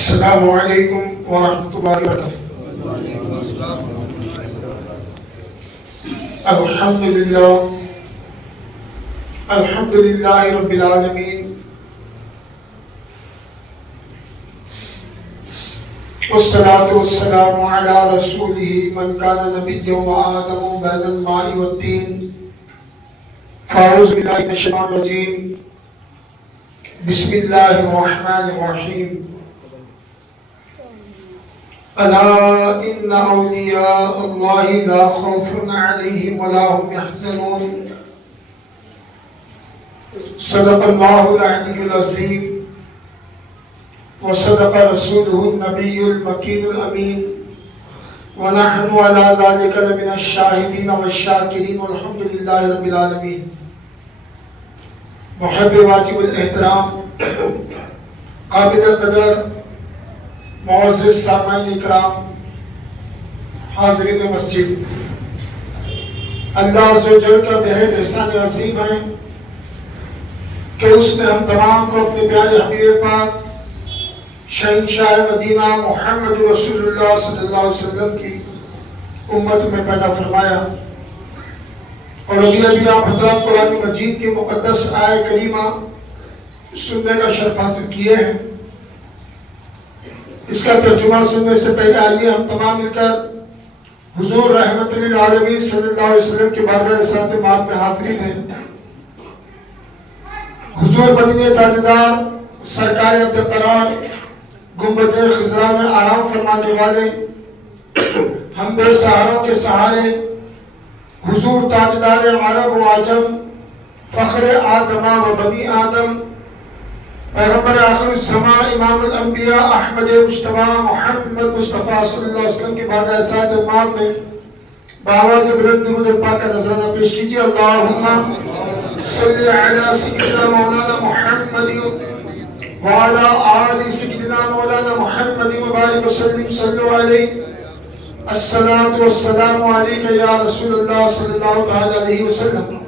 السلام علیکم ورحمۃ اللہ وبرکاتہ۔ الحمد للہ رب العالمین، والصلاة والسلام علی رسولہ من کان نبیا وآدم بین الماء والطین۔ فاعوذ باللہ من الشیطان الرجیم، بسم اللہ الرحمن الرحیم۔ الا ان اولیاء اللہ لا خوف علیہم ولا هم يحزنون۔ صدق اللہ العلی العظیم وصدق رسولہ النبی المکین الامین، ونحن على ذلك لمن الشاہدین والشاکرین والحمد للہ رب العالمین۔ محب واجب الاحترام، قابل قدر معزز سامعین اکرام، حاضرین مسجد، اللہ عز و جل کا بہت احسان عظیم ہے کہ اس نے ہم تمام کو اپنے پیارے حبیب پاک شہنشاہ مدینہ محمد رسول اللہ صلی اللہ علیہ وسلم کی امت میں پیدا فرمایا، اور ابھی آپ حضرات قرآن مجید کی مقدس آیہ کریمہ سننے کا شرف حاصل کیے ہیں۔ اس کا ترجمہ سننے سے پہلے آئیے ہم تمام مل کر حضور رحمت للعالمین صلی اللہ علیہ وسلم کے بارگاہ رسالت مآب میں حاضری دیں۔ حضور مدینہ تاجدار، سرکار عبدالقرار، گنبد خضرا میں آرام فرمانے والے، ہم بے سہاروں کے سہارے، حضور تاجدار عرب و عجم، فخر آدم و بنی آدم، پیغمبر آخر الزمان، امام الانبیاء، احمد مجتبی محمد مصطفیٰ صلی اللہ علیہ وسلم کی بارگاہ رسالت مآب میں بآواز بلند درود پاک کا نذرانہ پیش کیجیے۔ اللہم صلی علی سیدنا مولانا محمد وعلی آل سیدنا مولانا محمد وبارک وسلم، صلو علیہ۔ الصلاة والسلام علیکہ یا رسول اللہ صلی اللہ تعالی علیہ وسلم۔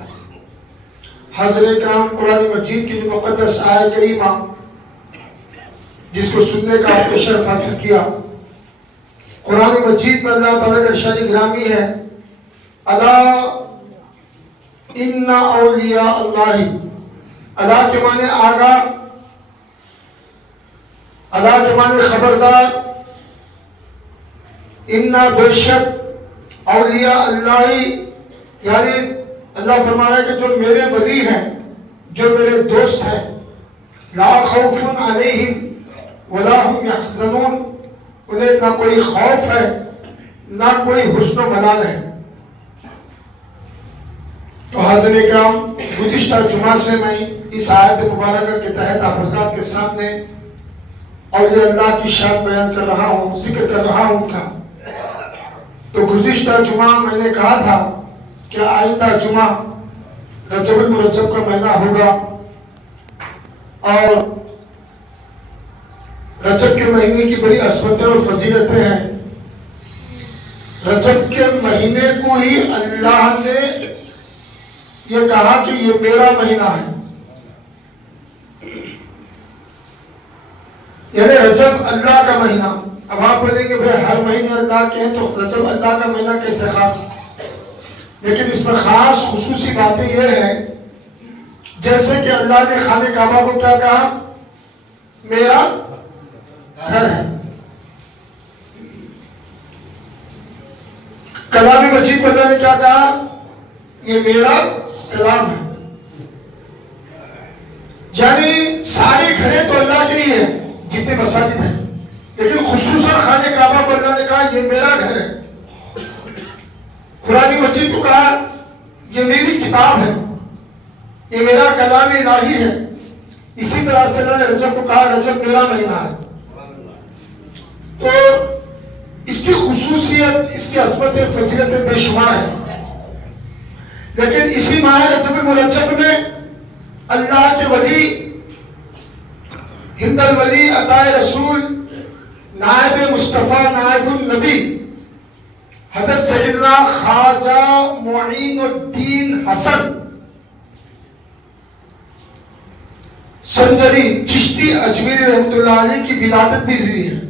حضرت اکرام، قرآن مجید کی جو مقدس آیہ کریمہ جس کو سننے کا آپ نے شرف حاصل کیا، قرآن مجید میں اللہ تعالیٰ کا ارشاد گرامی ہے، الا ان اولیاء اللہ۔ الا کے معنی آگاہ، الا کے معنی خبردار، ان بے شک اولیاء اللہ، یعنی اللہ فرما رہا ہے کہ جو میرے ولی ہیں، جو میرے دوست ہیں، لا خوف علیہم ولا هم يحزنون، انہیں نہ کوئی خوف ہے نہ کوئی حزن و ملال ہے۔ تو حاضر اکرام، گزشتہ جمعہ سے میں اس آیت مبارکہ کے تحت آپ حضرات کے سامنے اولیاء اللہ کی شان بیان کر رہا ہوں، ذکر کر رہا ہوں کا۔ تو گزشتہ جمعہ میں نے کہا تھا کہ آئندہ جمعہ رجب المرجب کا مہینہ ہوگا، اور رجب کے مہینے کی بڑی عظمتیں اور فضیلتیں ہیں۔ رجب کے مہینے کو ہی اللہ نے یہ کہا کہ یہ میرا مہینہ ہے، یعنی رجب اللہ کا مہینہ۔ اب آپ بولیں گے بھائی ہر مہینے اللہ کے ہیں تو رجب اللہ کا مہینہ کیسے خاص؟ لیکن اس میں خاص خصوصی باتیں یہ ہیں، جیسے کہ اللہ نے خانہ کعبہ کو کیا کہا؟ میرا گھر ہے۔ کلام مجید کو اللہ نے کیا کہا؟ یہ میرا کلام ہے۔ یعنی سارے گھریں تو اللہ کے ہی ہیں جتنے مساجد ہیں، لیکن خصوصاً خانہ کعبہ کو اللہ نے کہا یہ میرا گھر ہے۔ قرآن مجید کو کہا یہ میری کتاب ہے، یہ میرا کلام الہی ہے۔ اسی طرح سے اللہ نے رجب کو کہا رجب میرا مہینہ ہے۔ تو اس کی خصوصیت، اس کی عظمت فضیلت بے شمار ہے۔ لیکن اسی ماہ رجب المرجب میں اللہ کے ولی، ہند الولی، عطائے رسول، نائب مصطفیٰ، نائب النبی، حضرت سیدنا خواجہ معین الدین حسن سنجری چشتی اجمیری رحمۃ اللہ علیہ کی ولادت بھی ہوئی ہے.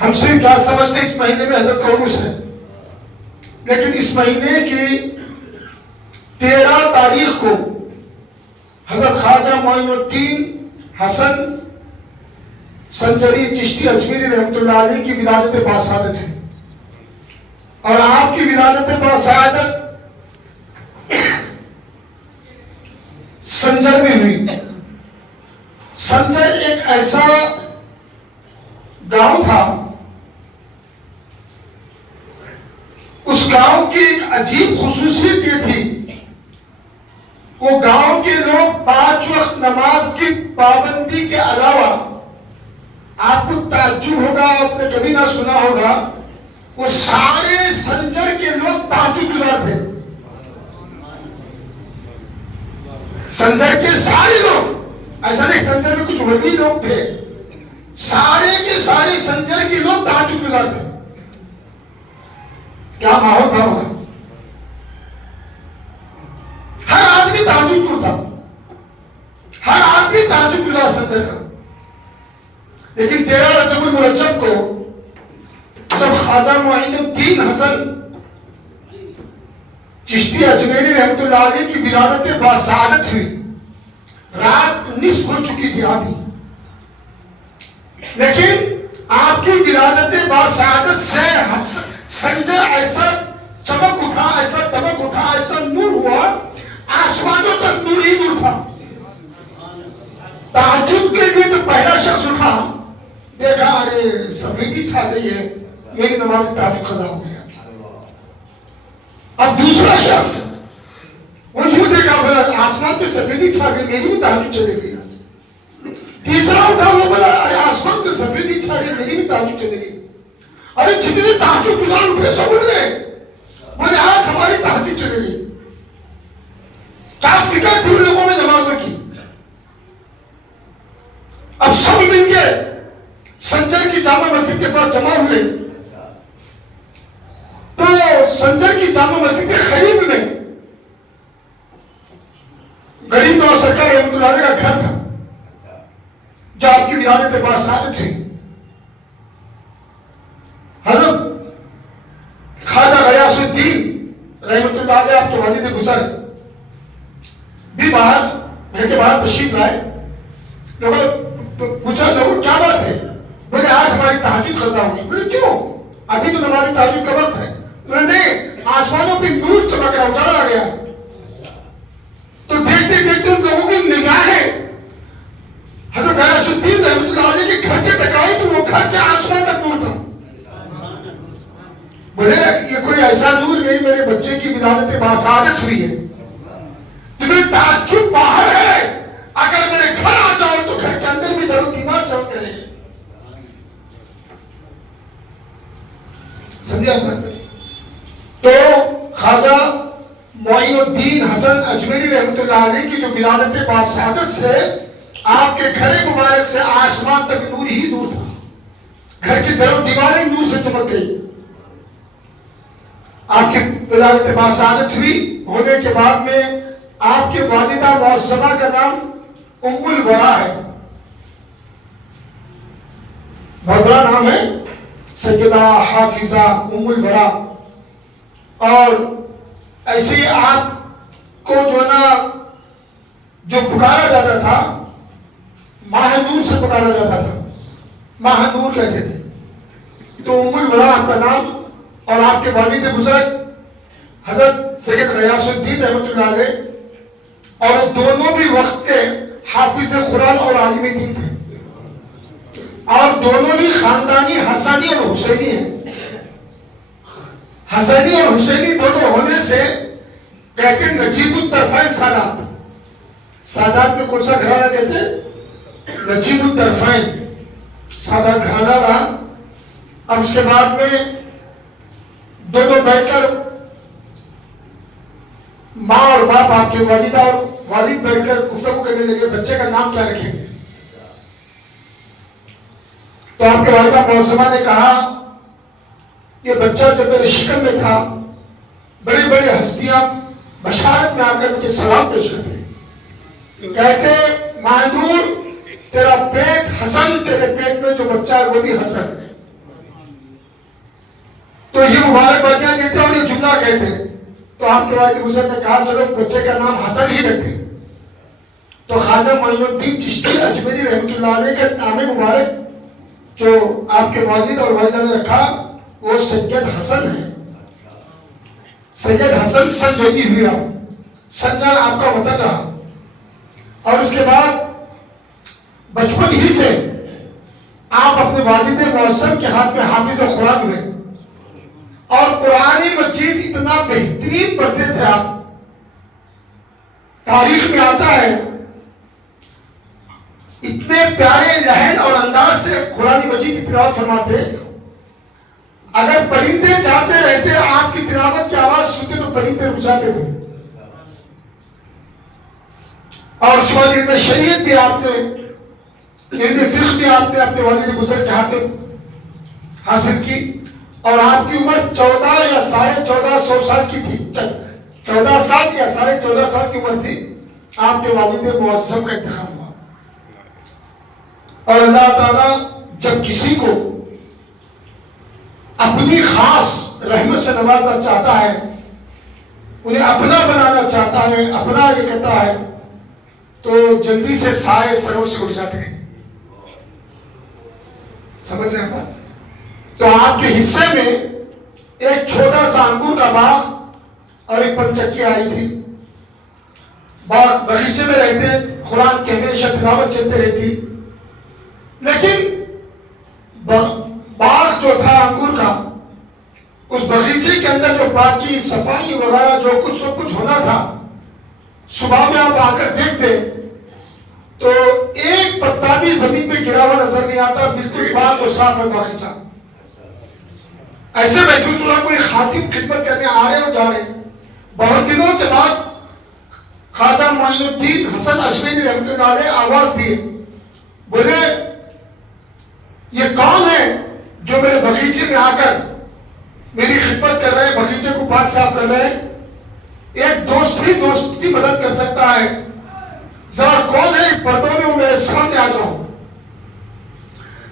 ہم صرف کیا سمجھتے اس مہینے میں حضرت قابوس ہے، لیکن اس مہینے کی 13 تاریخ کو حضرت خواجہ معین الدین حسن سنجری چشتی اجمیری رحمۃ اللہ علیہ کی ولادت باسعادت ہے. اور آپ کی ولادت باسعادت سنجر میں ہوئی. سنجر ایک ایسا گاؤں تھا، اس گاؤں کی ایک عجیب خصوصیت یہ تھی، وہ گاؤں کے لوگ 5 وقت نماز کی پابندی کے علاوہ، آپ کو تعجب ہوگا، آپ نے کبھی نہ سنا ہوگا، وہ سارے سنجر کے لوگ تہجد گزار تھے. سنجر کے سارے لوگ، ایسا نہیں سنجر میں کچھ ولی لوگ تھے، سارے کے سارے سنجر کے لوگ تہجد گزار تھے. کیا ماحول تھا وہاں؟ ہر آدمی تہجد کرتا، ہر آدمی تہجد گزار سنجر کا. لیکن 13 رجب المرجب کو جب خواجہ معین الدین حسن چشتی اجمیری رحمۃ اللہ علیہ کی ولادت باسعادت ہوئی، رات نصف ہو چکی تھی آدھی، لیکن آپ کی ولادت باسعادت سے سنجر ایسا چمک اٹھا، ایسا دمک اٹھا، ایسا نور ہوا، آسمانوں تک نور ہی نور تھا. تہجد کے لیے جب پہلا شخص اٹھا، دیکھا ارے سفیدی چھا گئی ہے، میری نماز تہجد قضا ہو گیا. اب دوسرا شخص وہ یوں دیکھا، بولا آسمان پہ سفیدی چھا گئی، میری بھی تہجد چلے گئی آج. تیسرا اٹھا، وہ بولا ارے آسمان پہ سفیدی چھا گئی، میری بھی تہجد چلے گئی. ارے جتنے تہجد گزار اٹھے سب اٹھ گئے، بولے آج ہماری تہجد چلے گئی. کیا فکر تھی ان لوگوں میں نمازوں کی. اب سب مل کے سنجر کی جامع مسجد کے پاس جمع ہوئے، تو سنجر کی جامع مسجد کے قریب میں غریب نواز سرکار رحمۃ اللہ علیہ کا گھر تھا، جو آپ کی ولادت باسعادت تھی. حضرت خواجہ غیاث الدین رحمۃ اللہ علیہ آپ کے والد گزر بھی باہر گھر کے باہر تشریف لائے. لوگوں پوچھا، لوگوں کیا بات ہے؟ بولے آج ہماری تہجد قضا ہوگی. بولے کیوں؟ ابھی تو ہماری تہجد کا وقت ہے. نہیں، آسمانوں پہ نور چمک رہا، اجالا آ گیا. تو دیکھتے دیکھتے ان لوگوں کی نگاہیں حضرت غیاث الدین رحمۃ اللہ علیہ کے گھر سے ٹکرائی، تو وہ گھر سے آسمان تک نور تھا. بولے یہ کوئی ایسا نور نہیں، میرے بچے کی ولادت باسعادت ہوئی ہے، تمہیں تعجب باہر ہے، اگر میرے گھر آ جاؤ تو گھر کے اندر بھی در و دیوار چمک رہے ہیں. سمجھا آپ؟ تو خواجہ معین الدین حسن اجمیری رحمۃ اللہ علیہ کی جو ولادت باسعادت سے آپ کے گھر مبارک سے آسمان تک نور ہی نور تھا. گھر کی طرف دیواریں نور سے چمک گئی. آپ کی ولادت باسعادت ہوئی، ہونے کے بعد میں آپ کی والدہ معظمہ کا نام ام الورا ہے، بہت بڑا نام ہے، سیدہ حافظہ ام الورا. اور ایسے ہی آپ کو جو نا جو پکارا جاتا تھا، ماہ نور سے پکارا جاتا تھا، ماہ نور کہتے تھے. تو ام الورا آپ کا نام، اور آپ کے والد بزرگ حضرت سید غیاث الدین رحمۃ اللہ علیہ، اور دونوں بھی وقت کے حافظ قرآن اور عالم دین تھے، اور دونوں بھی خاندانی حسنی اور حسینی ہیں. حسنی اور حسینی دونوں ہونے سے کہتے ہیں نجیب الطرفین سادات. سادات میں کون سا گھرانہ کہتے ہیں؟ نجیب الطرفین سادات گھرانہ رہا. اب اس کے بعد میں دونوں بیٹھ کر ماں اور باپ، آپ کے والدہ اور والد بیٹھ کر گفتگو کرنے لگے، بچے کا نام کیا رکھیں گے. تو آپ کے والدہ معظمہ نے کہا، یہ بچہ جب میرے شکم میں تھا، بڑی بڑی ہستیاں بشارت میں آ کر مجھے سلام پیش کرتے، کہتے مانور تیرا پیٹ حسن، تیرے پیٹ میں جو بچہ ہے وہ بھی حسن ہے. تو یہ مبارکبادیاں دیتے اور یہ جملہ کہتے. تو آپ کے والد گزر نے کہا چلو بچے کا نام حسن ہی رکھتے. تو خواجہ معین الدین چشتی اجمیری رحمۃ اللہ علیہ کا نام مبارک جو آپ کے والد اور والدہ نے رکھا وہ سید حسن ہے. سید حسن سنجوگی ہوئی. آپ سنجر آپ کا وطن رہا. اور اس کے بعد بچپن ہی سے آپ اپنے والد معظم کے ہاتھ میں حافظ قرآن ہوئے اور قرآن مجید اتنا بہترین پڑھتے تھے. آپ تاریخ میں آتا ہے اتنے پیارے لہن اور انداز سے قرآن مجید کی تلاوت فرماتے. اگر پرندے جاتے رہتے آپ کی تلاوت کی آواز سنتے تو پرندے رک جاتے تھے. اور اس کے بعد علم شریعت بھی آپ نے، علم فقہ بھی آپ نے اپنے والد گزر کے ہاتھ میں حاصل کی. اور آپ کی عمر 14 یا 14.5 سال کی تھی. 14 سال یا 14.5 سال کی عمر تھی. آپ کے والد معظم کا انتخاب ہوا. اور اللہ تعالیٰ جب کسی کو اپنی خاص رحمت سے نوازنا چاہتا ہے، انہیں اپنا بنانا چاہتا ہے، اپنا یہ کہتا ہے، تو جلدی سے سائے سروں سے اٹھ جاتے ہیں. سمجھ رہے ہیں بات؟ تو آپ کے حصے میں ایک چھوٹا سا انگور کا باغ اور ایک پنچکی آئی تھی. باغیچے میں رہتے، قرآن کی ہمیشہ تلاوت چلتے رہتی. لیکن باغ جو تھا انگور کا، اس باغیچے کے اندر جو باقی صفائی وغیرہ جو کچھ سب کچھ ہونا تھا، صبح میں آپ آ کر دیکھتے تو ایک پتا بھی زمین پہ گرا ہوا نظر نہیں آتا. بالکل پاک و صاف ہے باغیچہ. ایسے محسوس ہوا کوئی خادم خدمت کرنے آ رہے اور جا رہے. بہت دنوں کے بعد خواجہ معین الدین حسن اجمیری رحمۃ اللہ علیہ آواز دیے، بولے یہ کون ہے جو میرے باغیچے میں آ کر میری خدمت کر رہے ہیں، باغیچے کو پاک صاف کر رہے ہیں. ایک دوست ہی دوست کی مدد کر سکتا ہے، ذرا کون ہے پردوں میں وہ میرے سامنے آ جاؤ.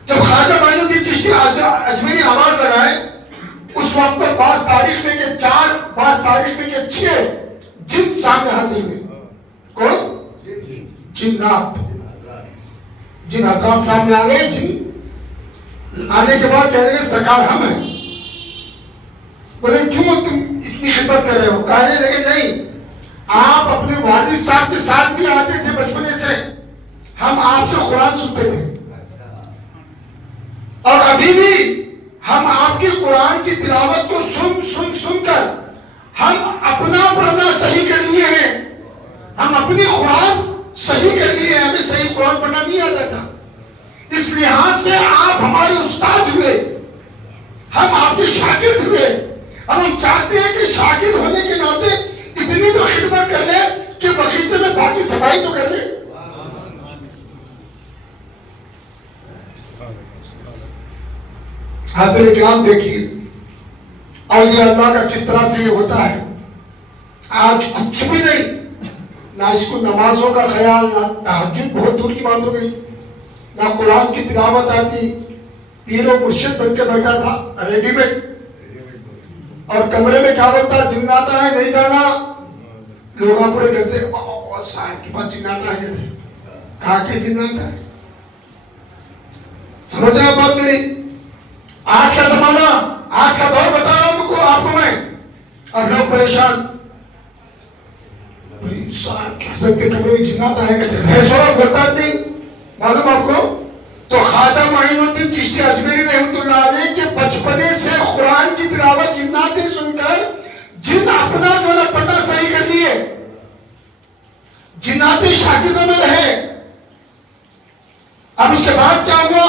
جب خواجہ معین الدین چشتی اجمیری آواز لگائے، اس وقت پر بعض تاریخ میں کہ 4، بعض تاریخ میں کہ 6 جن سامنے حاضر ہوئے. کون؟ جنات، جن حضرات سامنے آ گئے. جن آنے کے بعد کہنے لگے سرکار ہم ہیں. بولے کیوں تم اتنی خدمت کر رہے ہو؟ کہنے لگے نہیں، آپ اپنے والد صاحب کے ساتھ بھی آتے تھے بچپنے سے، ہم آپ سے قرآن سنتے تھے اور ابھی بھی ہم آپ کی قرآن کی تلاوت کو سن کر ہم اپنا پڑھنا صحیح کر لیے ہیں. ہم اپنی قرآن صحیح کر لیے ہیں، ہمیں صحیح قرآن پڑھنا نہیں آتا تھا. اس لحاظ سے آپ ہمارے استاد ہوئے، ہم آپ کے شاگرد ہوئے. اب ہم چاہتے ہیں کہ شاگرد ہونے کے ناطے اتنی تو خدمت کر لیں کہ باغیچے میں باقی صفائی تو کر لیں. حاضر اکرام دیکھیے اولیاء اللہ کا کس طرح سے یہ ہوتا ہے. آج کچھ بھی نہیں، نہ اس کو نمازوں کا خیال، نہ تہجد، بہت دور کی بات ہو گئی، نہ قرآن کی تلاوت آتی. پیر و مرشد بن کے بیٹھا تھا ریڈی میڈ. اور کمرے میں کیا بنتا؟ جن آتا ہے نہیں جانا. لوگ آپ پورے ڈرتے صاحب کے پاس جن آتا ہے. کہا کہ جن آتا ہے. سمجھ رہے ہیں بات میری؟ آج کا زمانہ، آج کا دور بتا رہا ہوں آپ کو میں. اب لوگ پریشان، صاحب کہہ سکتے کمرے میں جن آتا ہے، کہتے ہیں سوڑا بولتا نہیں. معلوم آپ کو؟ تو خواجہ معین الدین چشتی اجمیری رحمۃ اللہ علیہ کے بچپنے سے قرآن کی تلاوت جناتی سن کر جن اپنا جو ہے پڑھنا صحیح کر لیے، جناتی شاگردوں میں رہے. اب اس کے بعد کیا ہوا؟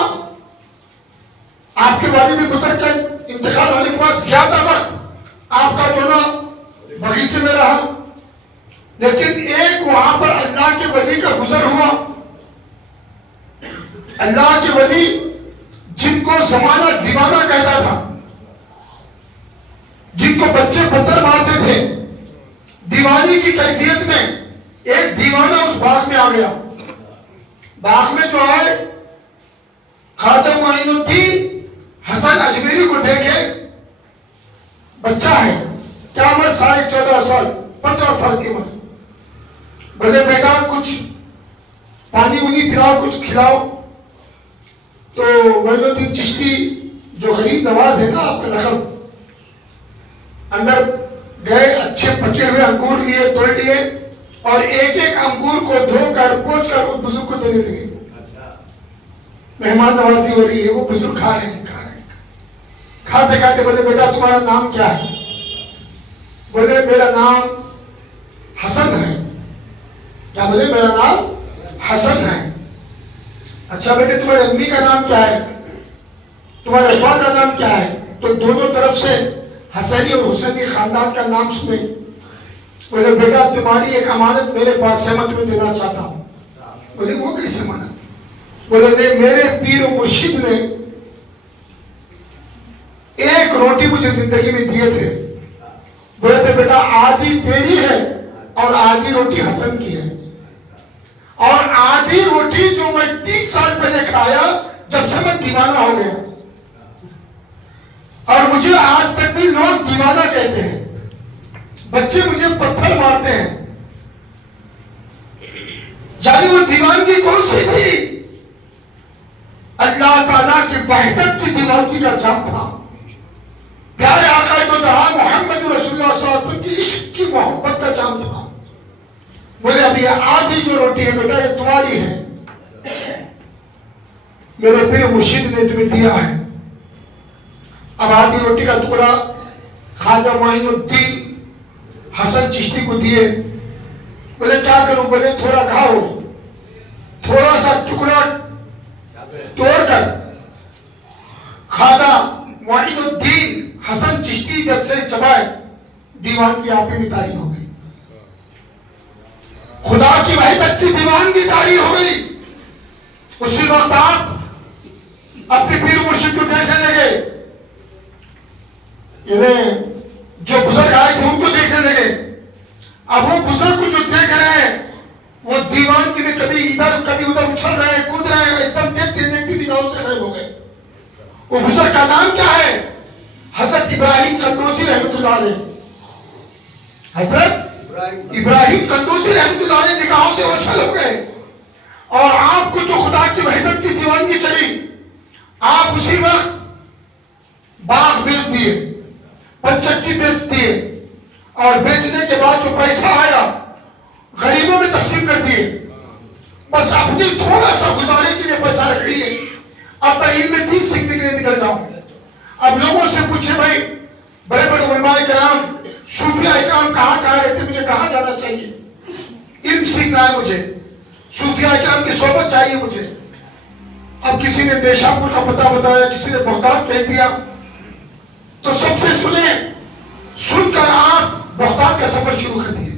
آپ کے والد گزر کا انتقال ہونے کے بعد زیادہ وقت آپ کا جو نا باغیچے میں رہا. لیکن ایک وہاں پر اللہ کے ولی کا گزر ہوا. اللہ کے ولی جن کو زمانہ دیوانہ کہتا تھا، جن کو بچے پتھر مارتے تھے، دیوانی کی کیفیت میں ایک دیوانہ اس باغ میں آ گیا. باغ میں جو ہے خواجہ معین الدین حسن اجمیری کو دیکھے. بچہ ہے, کیا عمر 14.5 سال 15 سال کی عمر. بولے بیٹا کچھ پانی وانی پلاؤ, کچھ کھلاؤ. تو معین الدین چشتی جو غریب نواز ہے نا آپ کا لقب, اندر گئے, اچھے پکے ہوئے انگور لیے, توڑ لیے, اور ایک ایک انگور کو دھو کر پوچھ کر اس بزرگ کو دینے لگے. مہمان نوازی ہو رہی ہے, وہ بزرگ کھا رہے ہیں. کھاتے کھاتے بولے بیٹا تمہارا نام کیا ہے؟ بولے میرا نام حسن ہے. کیا بولے؟ میرا نام حسن ہے. اچھا بیٹے تمہاری امی کا نام کیا ہے؟ تمہارے ابا کا نام کیا ہے؟ تو دونوں طرف سے حسینی اور حسینی خاندان کا نام سنے. بولے بیٹا تمہاری ایک امانت میرے پاس سمجھ میں دینا چاہتا ہوں. بولے وہ کیسے امانت؟ بولے نہیں, میرے پیر و مرشد نے ایک روٹی مجھے زندگی میں دیے تھے. بولے تھے بیٹا آدھی تیری ہے اور آدھی روٹی حسن کی ہے. اور آدھی روٹی جو میں 30 سال پہلے کھایا جب سے میں دیوانہ ہو گیا, اور مجھے آج تک بھی لوگ دیوانہ کہتے ہیں. بچے مجھے پتھر مارتے ہیں. یعنی وہ دیوانگی کون سی تھی؟ اللہ تعالیٰ کی وحدت کی دیوانگی کا جام تھا. پیارے آقا تو جہاں محمد رسول اللہ صلی اللہ علیہ وسلم کی عشق کی محبت کا جام تھا. بولے اب یہ آدھی جو روٹی ہے بیٹا یہ تمہاری ہے, میرے پیر مرشد نے تمہیں دیا ہے. اب آدھی روٹی کا ٹکڑا خواجہ معین الدین حسن چشتی کو دیے. بولے کیا کروں؟ بولے تھوڑا کھاؤ. تھوڑا سا ٹکڑا توڑ کر خواجہ معین الدین حسن چشتی جب سے چبائے, دیوانگی آپ میں طاری ہو گئی. خدا کی وحدت کی دیوانگی طاری ہو گئی. اسی وقت آپ اپنے پیر مرشد کو دیکھنے لگے. انہیں جو بزرگ آئے تھے ان کو دیکھنے لگے. اب وہ بزرگ کو جو دیکھ رہے ہیں وہ دیوانگی میں کبھی ادھر کبھی ادھر اچھل رہے ہیں, کود رہے ہیں, ایک دم دیکھتے دیکھتے نگاہوں سے غائب ہو گئے. وہ بزرگ کا نام کیا ہے؟ حضرت ابراہیم قندوسی رحمت اللہ علیہ. حضرت ابراہیم قندوسی رحمت اللہ علیہ نگاہوں سے اچھل ہو گئے. اور آپ کو جو خدا کی وحدت کی دیوانگی چلی, آپ اسی وقت باغ بیچ دیے, پنچکی بیچ دیے, اور بیچنے کے بعد جو پیسہ آیا غریبوں میں تقسیم کر دیے. بس اپنی تھوڑا سا گزارے کے لیے پیسہ رکھ لیے. اب میں علم دین سیکھنے کے لیے نکل جاؤں. اب لوگوں سے پوچھے بھائی بڑے بڑے علماء کرام صوفیاء کرام کہاں رہتے, مجھے کہاں جانا چاہیے؟ علم سیکھنا ہے مجھے, صوفیاء کرام کی صحبت چاہیے مجھے. اب کسی نے نیشا پور کا پتہ بتایا, کسی نے بہتان کہہ دیا. تو سب سے سن کر آپ بہتان کا سفر شروع کر دیے.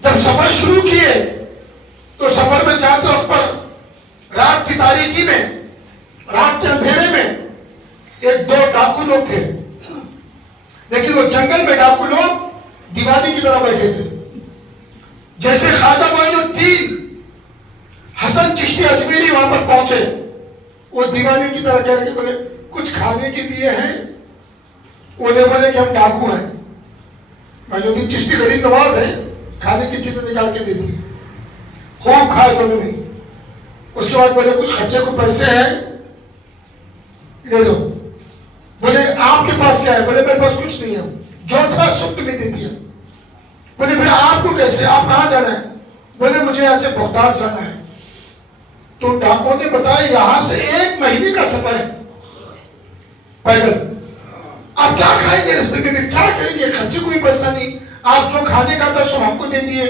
جب سفر شروع کیے تو سفر میں جاتے وقت پر رات کی تاریکی میں, رات کے اندھیرے میں ایک 2 ڈاکو لوگ تھے. لیکن وہ جنگل میں ڈاکو لوگ دیوانی کی طرح بیٹھے تھے. جیسے خواجہ معین الدین حسن چشتی اجمیری وہاں پر پہنچے, وہ دیوانے کی طرح کہہ رہے بولے کچھ کھانے کے لیے ہیں؟ انہیں بولے کہ ہم ڈاکو ہیں. معین الدین چشتی غریب نواز ہے, کھانے کی چیزیں نکال کے دے دی, خوب کھائے دونوں بھی. اس کے بعد بولے کچھ خرچے کو پیسے ہیں لے لو. بولے آپ کے پاس کیا ہے؟ بولے میرے پاس کچھ نہیں ہے, جو تھا سب تمہیں دے دیا. بولے پھر آپ کو کیسے, آپ کہاں جانا ہے؟ بولے مجھے ایسے بہتان جانا ہے. تو ڈاکو نے بتایا یہاں سے 1 مہینے کا سفر ہے پیدل. آپ کیا کھائیں گے رستے میں, کیا کریں گے؟ خرچے کو بھی پیسہ نہیں. آپ جو کھانے کا تھا سب ہم کو دے دیے,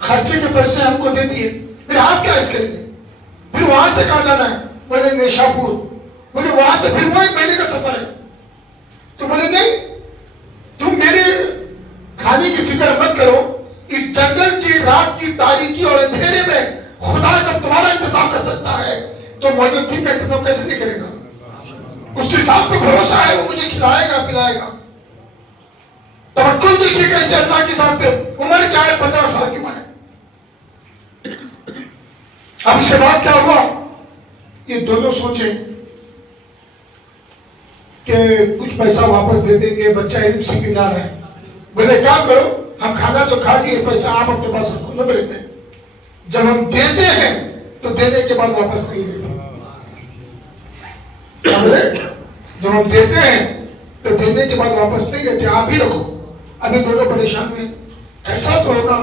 خرچے کے پیسے ہم کو دے دیے, پھر آپ کیا اس کریں گے؟ پھر وہاں سے کہاں جانا ہے؟ بولے نیشا پور. بولے وہاں سے پھر وہ 1 مہینے کا سفر ہے. تو بولے نہیں, تم میرے کھانے کی فکر مت کرو, اس جنگل کی رات کی تاریکی اور اندھیرے میں خدا جب تمہارا انتظام کر سکتا ہے تو معین الدین کا انتظام کیسے نہیں کرے گا؟ اس کے ساتھ پہ بھروسہ ہے, وہ مجھے کھلائے گا پلائے گا. توکل دیکھیے کیسے اللہ کے ساتھ پہ. عمر کیا ہے؟ 15 سال کی عمر ہے. اب اس کے بعد کیا ہوا؟ یہ دونوں سوچے کہ کچھ پیسہ واپس دے دیں گے، بچہ علم سیکھ کے جا رہا ہے. بولے کام کرو، ہم کھانا تو کھا دیے، پیسہ آپ اپنے پاس رکھو، نہ دیتے. جب ہم دیتے ہیں تو دینے کے بعد واپس نہیں دیتے. جب ہم دیتے ہیں تو دینے کے بعد واپس نہیں دیتے، آپ ہی رکھو. ابھی دونوں پریشان ہوئے، ایسا تو ہوگا.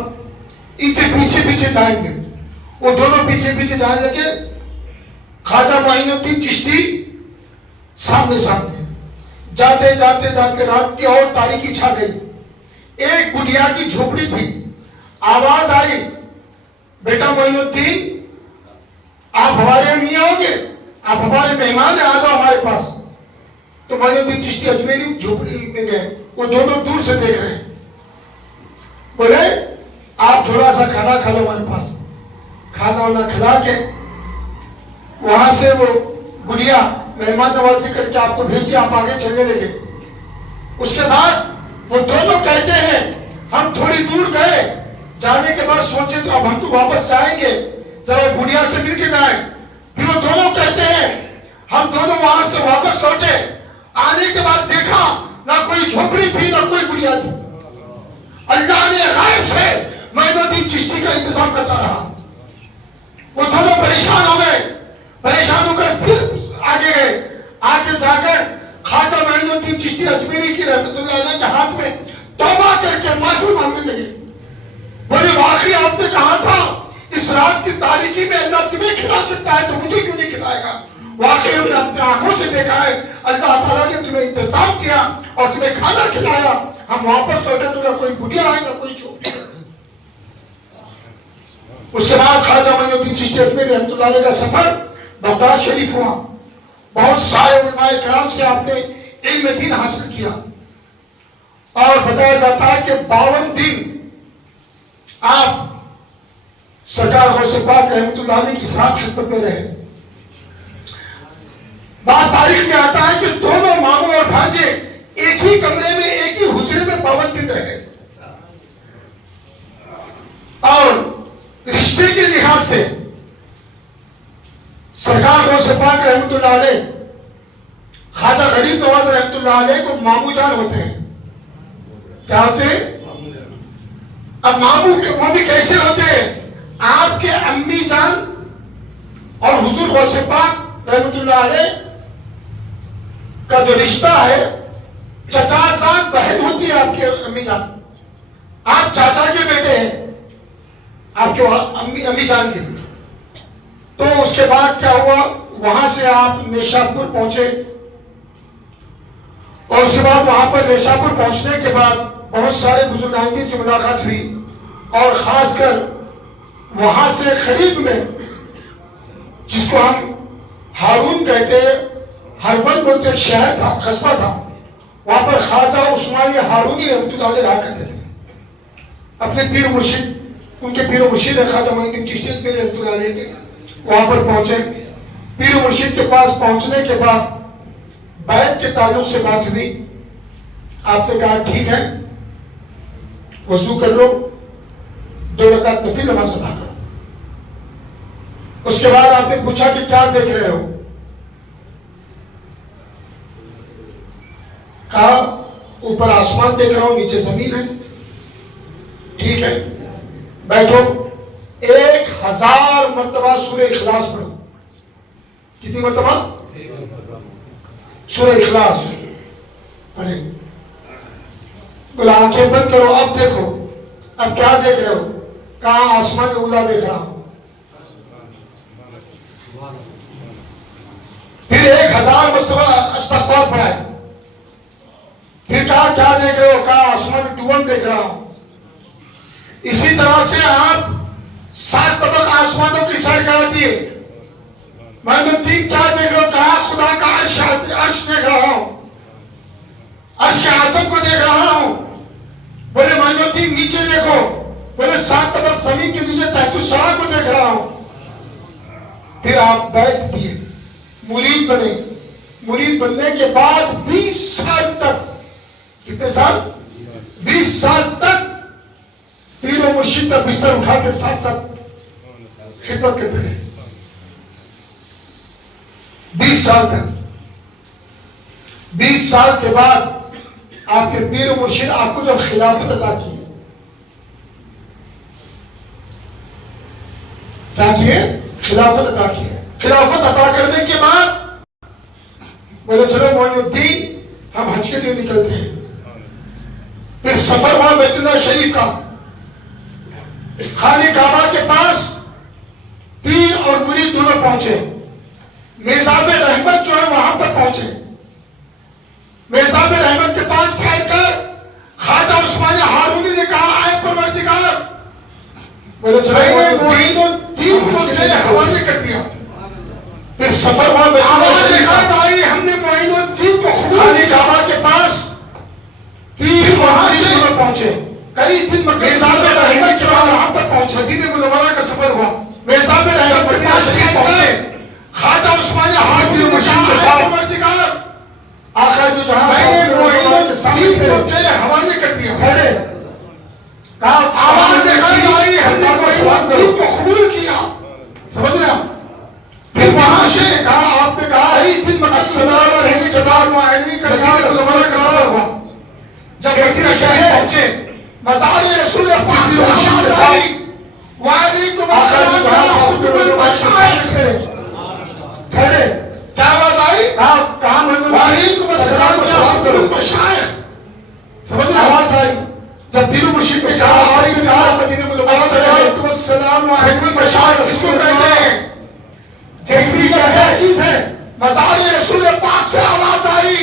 ان کے پیچھے پیچھے جائیں گے. وہ دونوں پیچھے پیچھے جانے لگے. خواجہ معین الدین چشتی سامنے سامنے جاتے جاتے جاتے رات کی اور تاریکی چھا گئی. ایک بڑھیا کی جھوپڑی تھی. آواز آئی، بیٹا معین الدین آپ ہمارے یہاں نہیں آؤ گے؟ آپ ہمارے مہمان ہیں، آ جاؤ ہمارے پاس. تو معین الدین چشتی اجمیری جھوپڑی میں گئے. وہ دونوں دور سے دیکھ رہے ہیں. بولے آپ تھوڑا سا کھانا کھا لو ہمارے پاس. کھانا وانا کھلا کے وہاں سے وہ بڑھیا مہمان نوازی کر کے آپ کو بھیجی، آپ آگے چلنے لگے. اس کے بعد وہ دونوں کہتے ہیں ہم تھوڑی دور گئے، جانے کے بعد سوچے تو اب ہم تو واپس جائیں گے، ذرا بڑھیا سے مل کے جائیں. پھر وہ دونوں کہتے ہیں ہم دونوں وہاں سے واپس لوٹے. آنے کے بعد دیکھا نہ کوئی جھوپڑی تھی نہ کوئی بڑھیا تھی. اللہ نے غائب سے معین الدین چشتی کا انتظام کرتا رہا. وہ دونوں پریشان ہو گئے. پریشان ہو کر پھر آگے گئے. آگے جا کر خواجہ معین الدین چشتی اجمیری کی رحمت اللہ علیہ کے ہاتھ میں توبہ کر کے معافی مانگنے لگے. بولے واقعی آپ نے کہا تھا اس رات کی تاریکی میں اللہ تمہیں کھلا سکتا ہے تو مجھے کیوں نہیں کھلائے گا؟ واقعی ہم نے اپنے آنکھوں سے دیکھا ہے اللہ تعالیٰ نے تمہیں انتظام کیا اور تمہیں کھانا کھلایا. ہم واپس لوٹے تو نہ کوئی بڑھیا آئے نہ کوئی چھوٹی. اس کے بعد خواجہ معین الدین چشتی اجمیری رحمت اللہ علیہ کا سفر بغداد شریف ہوا. بہت سارے علماء کرام سے آپ نے علم دین حاصل کیا اور بتایا جاتا ہے کہ 52 دن آپ سرکار غوث پاک رحمت اللہ علیہ کی ساتھ خدمت میں رہے. بعض تاریخ میں آتا ہے کہ دونوں ماموں اور بھانجے ایک ہی کمرے میں ایک ہی حجرے میں 52 دن رہے. اور رشتے کے لحاظ سے سرکار غوث پاک رحمت اللہ علیہ خواجہ غریب نواز رحمت اللہ علیہ کو مامو جان ہوتے ہیں. کیا ہوتے ہیں؟ اب مامو وہ بھی کیسے ہوتے ہیں؟ آپ کے امی جان اور حضور غوث پاک رحمت اللہ علیہ کا جو رشتہ ہے، چچا ساتھ بہن ہوتی ہے آپ کے امی جان. آپ چاچا کے بیٹے ہیں آپ کے امی جان کے. تو اس کے بعد کیا ہوا، وہاں سے آپ نیشاپور پہنچے اور اس کے بعد وہاں پر نیشاپور پہنچنے کے بعد بہت سارے بزرگان دین سے ملاقات ہوئی اور خاص کر وہاں سے قریب میں جس کو ہم ہارون کہتے ہیں، ہرون بولتے ایک شہر تھا، قصبہ تھا، وہاں پر خواجہ عثمانی ہارونی رحمت اللہ علیہ رہا کرتے تھے. اپنے پیر مرشد، ان کے پیر و مرشد ہے خواجہ معین الدین چشتی اجمیری رحمت اللہ علیہ کے. وہاں پر پہنچے. پیر و مرشد کے پاس پہنچنے کے بعد بیعت کے تعلق سے بات ہوئی. آپ نے کہا ٹھیک ہے، وضو کر لو، 2 رکعت نفل نماز ادا کرو. اس کے بعد آپ نے پوچھا کہ کیا دیکھ رہے ہو؟ کہا اوپر آسمان دیکھ رہا ہوں، نیچے زمین ہے. ٹھیک ہے بیٹھو، 1000 مرتبہ سورہ اخلاص پڑھو. کتنی مرتبہ؟ سورہ اخلاص پڑھے. بولا آنکھیں بند کرو، اب دیکھو. اب کیا دیکھ رہے ہو؟ کہاں آسمان اولا دیکھ رہا ہوں. پھر 1000 مرتبہ استغفار پڑھائے. پھر کہا کیا دیکھ رہے ہو؟ کہا آسمان دوم دیکھ رہا ہوں. اسی طرح سے آپ 7 طبق آسمانوں کی سیر کرا دیے. معین الدین کیا دیکھ رہے ہو؟ کہا خدا کا عرش دیکھ رہا ہوں، عرش اعظم کو دیکھ رہا ہوں. بولے معین الدین نیچے دیکھو. بولے 7 طبق زمین کے نیچے تحت الثری کو دیکھ رہا ہوں. پھر آپ بیعت دیے، مرید بنے. مرید بننے کے بعد 20 سال تک، کتنے سال؟ 20 سال تک پیر و مرشد کا بستر اٹھا کے ساتھ ساتھ خدمت کرتے رہے. سال تک 20 سال کے بعد آپ کے پیر و مرشد آپ کو جب خلافت عطا کی، کیا کیے؟ خلافت عطا کی ہے۔ خلافت عطا کرنے کے بعد بولے چلو معین الدین ہم حج کے لیے نکلتے ہیں۔ پھر سفر ہوا بیت اللہ شریف کا، خانہ کعبہ کے پاس پیر اور مرید دونوں پہنچے، میزاب رحمت جو ہے وہاں پر پہنچے۔ میزاب رحمت کے پاس ٹھہر کر خواجہ عثمان ہارونی نے کہا اے پروردگار، بولے چلو معین الدین کو تیرے حوالے کر دیا۔ پھر سفر ہوا بیت اللہ شریف کا، بھائی ہم نے معین الدین کو خانہ کعبہ کے پاس پیر وہاں سے پہنچے، کئی دن میزاب رحمت جو ہے وہاں پر پہنچے، مدینہ منورہ کا سفر ہوا، میزاب رحمت کے پاس پہنچے، خواجہ عثمان ہارونی نے کہا اے پروردگار، آقا جو جہاں میں نے معین الدین کو تیرے حوالے کر دیا۔ کہا آواز آئی بھائی ہم نے معین الدین کو قبول کیا، سمجھ رہے ہیں؟ پھر وہاں سے کہا آپ نے کہا السلام علیکم کا سفر ہوا، جب مدینہ شہر پہنچے مزار رسول پاک سے آواز آئی وعلیکم السلام یا خطب المشائخ، ٹھہرے، کیا آواز آئی؟ کہا وعلیکم السلام یا خطب المشائخ، سمجھ رہے آواز آئی؟ جب پیر و مرشد نے کہا مدینہ منورہ میں السلام علیکم المشائخ، اس کو کہتے ہیں جیسی کیا چیز ہے، مزار رسول پاک سے آواز آئی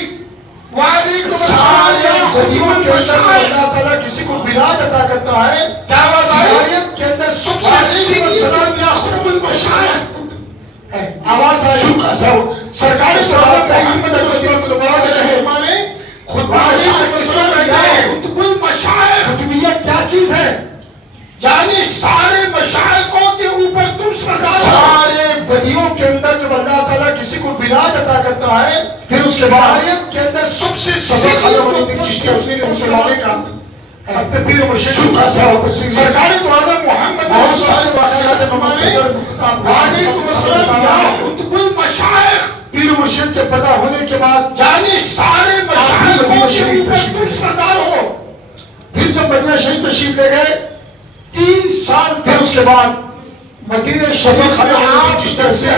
وعلیکم السلام یا خطب المشائخ۔ اللہ تعالیٰ کسی کو ولایت عطا کرتا ہے، کیا آواز آئی؟ ولایت کے اندر سب سے السلام یا خطب المشائخ آواز آئی۔ سرکار اس عالم کا خطب المشائخ، خطبیت کیا چیز ہے؟ یعنی سارے مشائخوں کے اوپر تم سردار، سارے ولیوں کے اندر جب اللہ تعالیٰ کسی کو ولایت عطا کرتا ہے، پھر اس کے ولایت کے اندر سب سے سرکار تو عالم محمد بہت سارے واقعات ہمارے وعلیکم السلام یا خطب المشائخ، پیر مرشد کے پیدا ہونے کے بعد یعنی سارے مشائخوں کے اوپر تم سردار ہو۔ پھر جب مدینہ شریف تشریف لے گئے 3 سال، پھر اس کے بعد مدینہ شریف چشتہ سے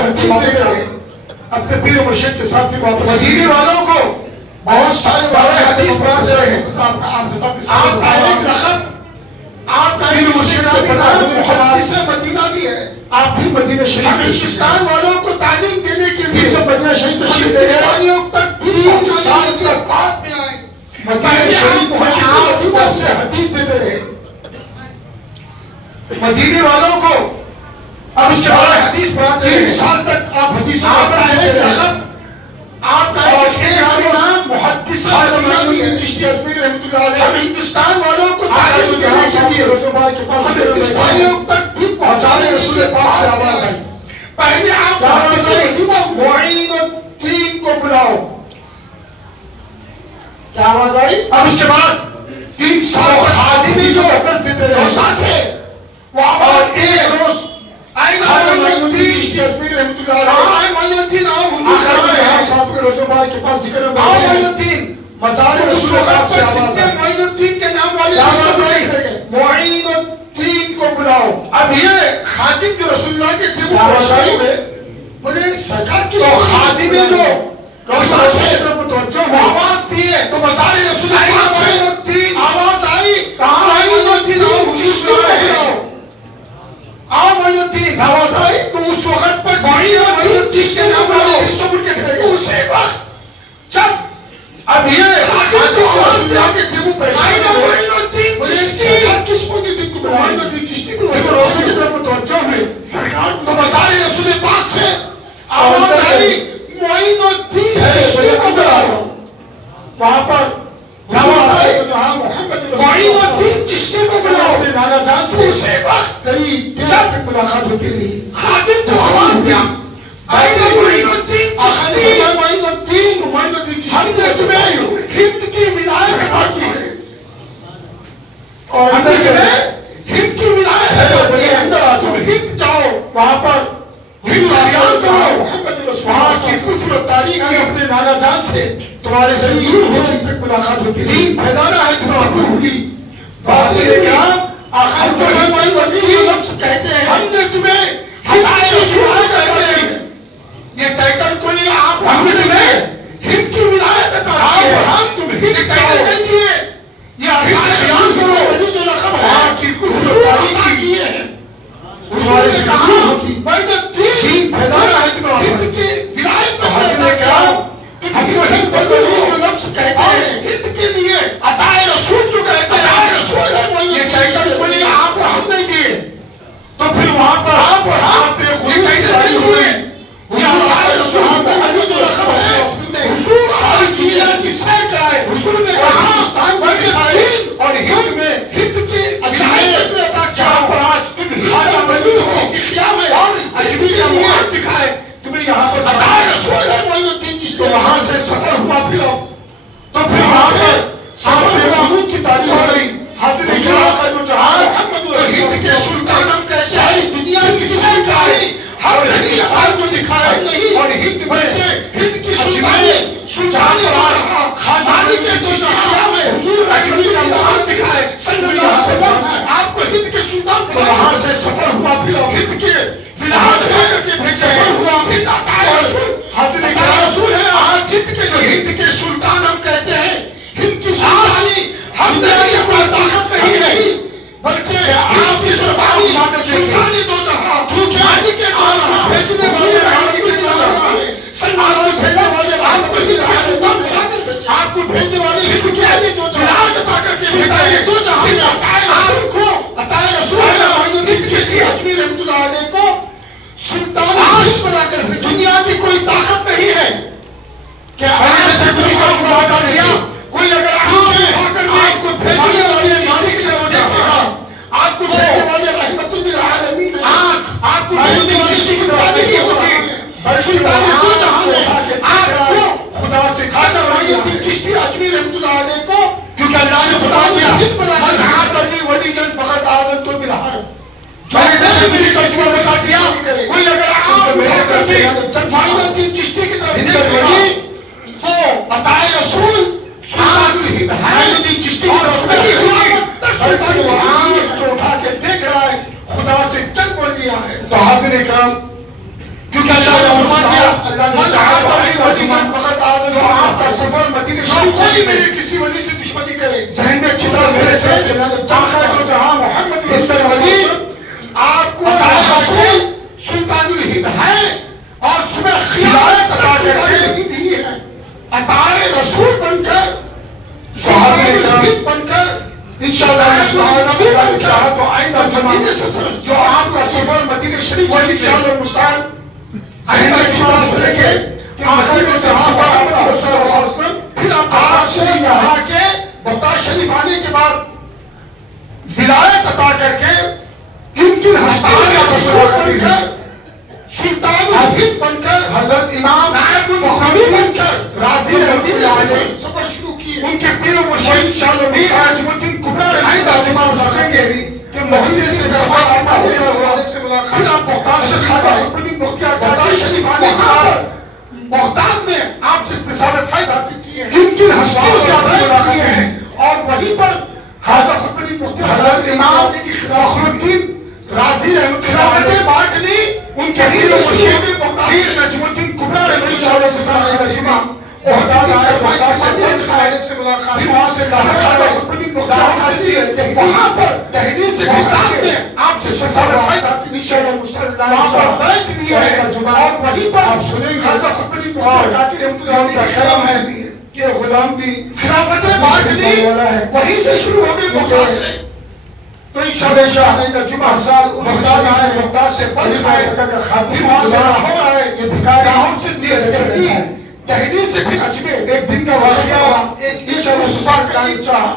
اپنے پیر مرشد کے ساتھ بھی واپس۔ مدینے والوں کو بہت سارے حدیث پڑھا رہے ہیں، آپ کا ایک لقب، آپ کا ایک مرشد کا نام محدث مدینہ بھی ہے، آپ بھی مدینہ شریف ہندوستان والوں کو تعلیم دینے کے لیے جب مدینہ شریف تشریف لے گئے تک 3 سال کے بعد میں آئے، مدینہ شریف مدینہ سے حدیث دیتے رہے مدینے والوں کو۔ اب اس کے بعد حدیث پڑھاتے ہیں، 1 سال تک آپ حدیث پڑھاتے ہیں۔ آپ کا نام محدث مدینہ بھی ہے، چشتی اجمیر رحمۃ اللہ علیہ۔ ہم ہندوستان والوں کو تعلیم دینے کے لیے ہندوستانیوں تک بھی پہنچانے رسول پاک سے آواز آئی۔ پہلے آپ معین الدین کو بلاؤ، کیا آواز آئی؟ اب اس کے بعد 3 سال خادمی جو درس دیتے رہے ساتھ ہے، وہ آواز ایک روز آئے گا معین الدین چشتی اجمیر رحمۃ اللہ علیہ، آئے معین الدین آؤ حضور صاحب کے روزہ بار کے پاس ذکر میں آؤ معین الدین، مزار رسول پاک سے آواز آئی، معین الدین کے نام والے آواز آئی معین الدین کو بلاؤ۔ اب یہ خادم جو رسول اللہ کے تھے وہ آواز آئی بولے سرکار کی خادم جو روزہ کی طرف توجہ وہ آواز تھی ہے، تو مزار رسول پاک سے معین الدین آواز آئی، کہاں معین الدین آؤ حضور صلی اللہ علیہ وسلم، آؤ معین الدین آواز آئی، تو اس وقت پر معین الدین جس کے نام والے سب کے ٹھہر گئے۔ اسی وقت جب اب یہ خادم جو آواز دیا کے تھے وہ پریشان ہوئے، معین الدین چشتی کس معین الدین کو بلاؤ؟ معین الدین چشتی کو روزے کی طرف توجہ ہوئے سرکار، تو مزار رسول پاک سے آواز آئی معین الدین چشتی کو بلاؤ۔ وہاں پر آواز آئی جہاں محمد معین الدین چشتی کو بلاؤ، نانا جان سے اسی وقت کئی دن تک ملاقات ہوتی رہی۔ خادم جو آواز دیا معین الدین چشتی، معین الدین ہم نے تمہیں ہند کی ولایت عطا کی ہے، اور اندر کے میں ہند کی ولایت ہے، اندر آ جاؤ، ہند جاؤ، وہاں پر ہند بیان کرو، محمد وہاں کی کفر و تاریخ کی اپنے نانا جان سے تمہارے سے دور ہونے تک ملاقات ہوتی تھی، بھیدانہ ہے گفتگو ہوئی، بات یہ کہ آخر جو ہماری وزیر لفظ کہتے ہیں ہم نے تمہیں ہدایت رسول کہتے ہیں، یہ ٹائٹل کوئی آپ ہم نے تمہیں ہند کی ولایت عطا کی ہے، ہم تمہیں ہند ٹائٹل نہیں دیے، یہ آخر بیان کرو جو لقب ہے آپ کی کفر و تاریخ کی ہے، تمہارے سے دور ہوگی، دین بھیدانہ ہے تمہیں ہند کی ولایت میں حضرت کرام ہم کو ہند جو لفظ کہتے ہیں ہند کے لیے عطائے رسول جو کہتے ہیں عطائے رسول ہے، یہ ٹائٹل کوئی آپ کو ہم نہیں دیے، تو پھر وہاں پر آپ پہ کوئی ٹائٹل نہیں ہوئے، یہ عطائے رسول ہے جو لقب ہے، حضور ساری دنیا کی سیر کرائے، حضور نے کہا ہندوستان بلکہ اور ہند میں ہند کی ولایت میں عطا جہاں پر آج تم خواجہ ولی ہو قیام اور اجمی کا مہار دکھائے، تمہیں یہاں پر عطائے رسول ہے معین الدین چشتی، تو وہاں سے سفر ہوا پھر تو پھر وہاں پر سفر محمود کی تاریخ ہو گئی، حاضر اکرام کا جو جہاز جو ہند کے سلطان ہم کا شاہی دنیا کی سیر کرائے، ہر ہندوستان کو دکھائے نہیں، اور ہند میں ہند کی سلطانی سلطانی خاندانی کے دو جہاں میں حضور اجمی کا مہار دکھائے صلی اللہ علیہ وسلم، آپ کو ہند کے سلطان پر وہاں سے سفر ہوا پھر ہند کے ولایت کر کے پھر سفر ہوا، ہند عطائے رسول حضرت عطائے رسول ہے، آج ہند کے جو ہند کے سلطان ہم کہتے ہیں، ہند کی سلطانی ہم نے یہ کوئی طاقت نہیں رہی، بلکہ آپ کی سلطانی دو جہاں آدھی کے دو بھیجنے والے رہنے کے دو جہاں صلی اللہ علیہ وسلم، آپ کو ہند کے سلطان آپ کو بھیجنے والے ہند کی آدھی دو جہاں عطا کر کے بھیجا دو جہاں عطائے رسول کو عطائے رسول ہے معین الدین چشتی اجمی رحمۃ اللہ علیہ کو سلطان عارش بنا کر بھیجا، دنیا کی کوئی طاقت نہیں ہے کہ ایسے کچھ کا مواقع دیا، کوئی اگر آپ کو بھیجنے والے مالک نے ہو جائے گا، آپ کو بھیجنے والے رحمت للعالمین آپ کو معین الدین چشتی کی طرح نہیں ہوگی، سلطان دو جہاں نے آپ کو خدا سے خواجہ معین الدین چشتی اجمی رحمۃ اللہ علیہ کو، کیونکہ اللہ نے خدا دیا من عاد لی ولیا فقد آذنتہ بالحرب، بتا دیا کوئی اگر آپ معین الدین چشتی کی طرف دیکھے تو عطائے رسول سلطان الہند معین الدین چشتی کی طرف نہیں ہوئی، سلطان الہند جو اٹھا کے دیکھ رہا ہے خدا سے جنگ بول دیا ہے، تو حاضر اکرام کیونکہ اللہ نے فرما دیا من عاد لی ولیا فقد آذنتہ، جو آپ کا سفر مدینے شریف کوئی میرے کسی ولی سے دشمنی کرے، ذہن میں اچھی طرح سے رکھے جہاں محمد رسول ولی آپ کو عطائے رسول سلطان الہند ہے اور صبح خلافت عطا کر کے دی ہے، عطائے رسول بن کر سلطان الہند بن کر انشاءاللہ نبی بن کر تو آئندہ مدینے سے جو آپ کا سفر مدینے شریف سے انشاءاللہ مستقبل آئندہ کی طرح سے رکھے، آخر سے سفر اپنا حسن اللہ علیہ وسلم، پھر آپ بغداد شریف آ کے بغداد شریف آنے کے بعد ولایت عطا کر کے کن ہستیوں رسول بن کر سلطان الہند بن کر حضرت امام نائب الفخری بن کر راضی مدینے سے سفر شروع کیے، ان کے پیر و مرشد انشاءاللہ میر نجم الدین کبریٰ آئندہ جمعہ رکھیں گے بھی کہ مدینے سے سفر مدینے والے سے ملاقات، پھر آپ بغداد سے خواجہ قطب الدین بختیار بغداد شریف آنے کے بعد بغداد میں آپ سے اتصال فیض حاصل کیے ہیں، کن ہستیوں سے آپ ملاقات کیے ہیں، اور وہیں پر خواجہ قطب الدین بختیار حضرت امام فخر الدین راضی رحمت خلافت باٹنی ان کے پیر نجم الدین کبریٰ رحمۃ اللہ علیہ سے ترجمہ عہدہ لائے، بغداد سے ملاقات، پھر وہاں سے خواجہ قطب الدین بختیار آتی ہے، وہاں پر تحریر سے بغداد میں آپ سے سفر فیض حاصل انشاءاللہ مستقبل وہاں پر بیعت لی ہے، اور وہیں پر آپ سنیں خواجہ قطب الدین بختیار آتی رحمۃ اللہ علیہ کا کلام ہے کہ غلام بھی خلافت باٹنی وہیں سے شروع ہو گئی بغداد سے، تو انشاءاللہ آئندہ جمعہ سال بغداد آئے، بغداد سے بند آئے، پھر وہاں سے لاہور آئے، یہ بھکاری لاہور سے تحریر سے پھر اجمیر، ایک دن کا واقعہ ہوا، ایک انشاءاللہ صبح کا چاہا،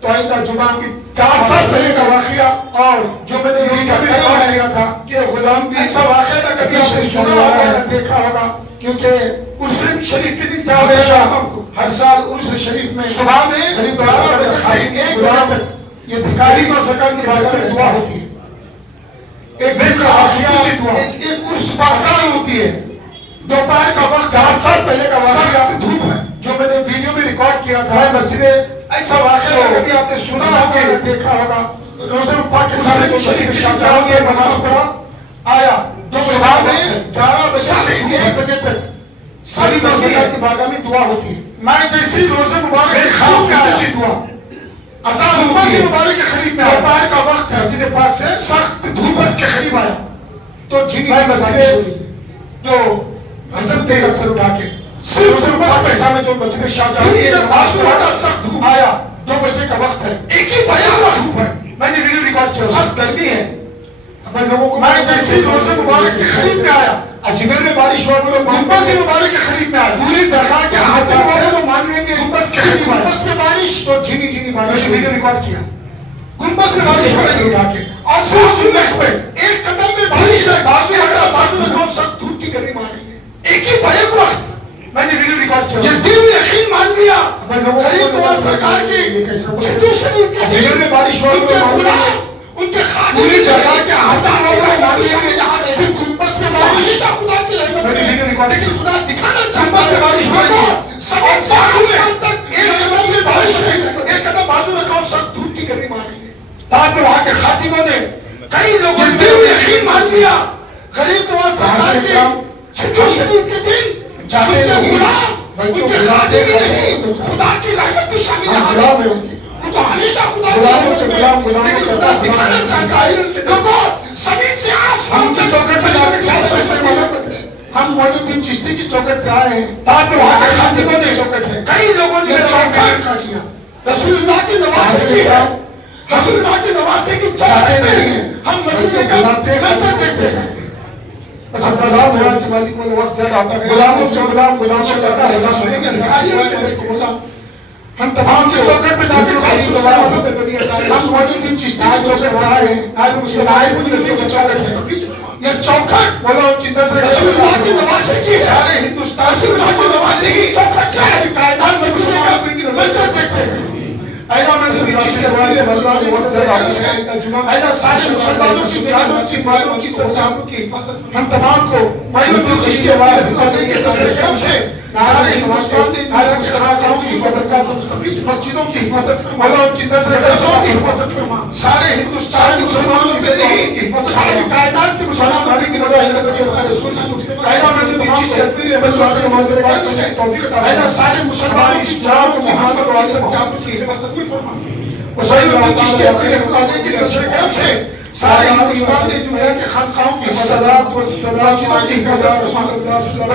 تو آئندہ جمعہ 4 سال پہلے کا واقعہ، اور جو میں نے یہی کبھی نہیں لیا تھا کہ غلام بھی ایسا واقعہ نہ کبھی آپ نے سنا ہوگا نہ دیکھا ہوگا، کیونکہ عرس شریف کے دن کیا ہمیشہ ہر سال عرس شریف میں صبح میں قریب 12 بجے سے 1 بجے تک یہ بھکاری کو سرکار کی بارگاہ میں دعا ہوتی ہے، ایک دن کا واقعہ، ایک عرس بازار ہوتی ہے، دوپہر کا وقت 4 سال پہلے کا واقعہ دھوپ ہے جو میں نے ویڈیو میں ریکارڈ کیا تھا مسجد ایسا واقعہ کبھی آپ نے سنا ہوگا دیکھا ہوگا روزہ پاکستان میں شریف شاہجہاں کی نماز پڑھا آیا صبح میں 11 بجے سے 1 بجے تک ساری مسجد کی بارگاہ میں دعا ہوتی ہے میں جیسے ہی روزہ مبارک کے قریب میں آیا دعا اذان روزہ مبارک کے قریب میں دوپہر کا وقت ہے مسجد پاک سے سخت دھوپ کے قریب آیا تو جھینی مسجد جو حضرت کا سر اٹھا کے صرف روزہ پیسہ میں جو مسجد شاہجہاں کی بازو ہٹا سخت دھوپ آیا 2 بجے کا وقت ہے ایک ہی بیان دھوپ ہے میں نے ویڈیو ریکارڈ کیا سخت گرمی ہے میں لوگوں کو میں جیسے ہی روزہ مبارک کے قریب میں آیا اجمیر میں بارش ہوا بولو گنبد مبارک کے قریب میں آیا پوری درگاہ کے ہاتھ میں تو مان لیں گے گنبد کے قریب آیا گنبد میں بارش تو جھینی جھینی بارش ویڈیو ریکارڈ کیا گنبد میں بارش ہو رہی اٹھا کے اور بازو میں ایک قدم میں بارش ہے بازو ہٹا بازو رکھو سخت دھوپ کی گرمی مار رہی ہے ایک ہی بیک وقت میں نے ویڈیو ریکارڈ کیا یہ دل یقین مان لیا میں لوگوں کو سرکار کی چھتو شریف کے اجمیر میں بارش ہوا بولو ان کے پوری درگاہ کے ہاتھ میں مان لیا کہ جہاں صرف گنبد میں بارش خدا کی رحمت ہے لیکن خدا دکھانا چاہتا ہے بارش ہو رہی ہے سب شام تک ایک قدم میں بارش ہے ایک قدم بازو رکھا سخت دھوپ کی گرمی مار رہی ہے بعد میں وہاں کے خاتموں نے کئی لوگوں نے دل یقین مان لیا غریب نواز سرکار کی چھتو شریف کے دن جانے ان کے خاتمی نہیں خدا کی رحمت بھی شامل یہاں میں ہوتی وہ تو ہمیشہ خدا لیکن خدا دکھانا چاہتا ہے لوگوں زمین سے آسمان کی چوکٹ پہ جا کے کیا سمجھتے ہیں ہم معین الدین چشتی کی چوکٹ پہ آئے ہیں بعد میں وہاں کے خاتموں نے چوکٹ ہے کئی لوگوں نے چوکٹ کا کیا رسول اللہ کی نوازے کی ہے رسول اللہ کی نوازے کی چوکٹ پہ ہم مدینے کا منظر دیکھتے ہیں بس غلام ہوا کہ مالک کو وقت زیادہ آتا ہے غلاموں کے غلام سے زیادہ ایسا سنیں گے نکالیوں کے دل کو غلام ہم تمام کی چوکٹ پہ جا کے ہم معین الدین چشتی کی چوکٹ پہ آئے ہیں آج مسلم آئے بھی نبیوں کی چوکٹ ہے یہ چوکٹ بولو ان کی نظر رسول اللہ کی نوازے کی سارے ہندوستان سے اللہ کی نوازے کی چوکٹ سارے قائدان میں دوسرے کا اپنی نظر دیکھتے ہیں اینا میں سے چیز کے بارے میں اللہ نے وقت زیادہ ہے اینا سارے مسلمانوں کی جانوں کی مالوں کی سرجانوں کی حفاظت ہم تمام کو معین الدین چشتی کے بارے میں اللہ کے کرم سے سارے ہندوستان کے عالم شراکتوں کی حفاظت کا مستفیض مسجدوں کی حفاظت فرما اللہ ان کی نظر رسوں کی حفاظت فرما سارے ہندوستان کے مسلمانوں کے دین کی حفاظت سارے قائدان کے مسلمان بھائی کی نظر حضرت کے رسول کی مصطفی اینا میں نے چیز کے اپنے اللہ کے منظر کرم سے توفیق عطا اینا سارے مسلمانوں کی جان کو محمد اور عزت کی آپ کی حفاظت فرما وسائل اللہ چیز کے اپنے خدا کے نظر کرم سے سارے ہندوستان کے جو ہے کہ خانقاہوں کی صلاۃ و سلام کی حفاظت فرما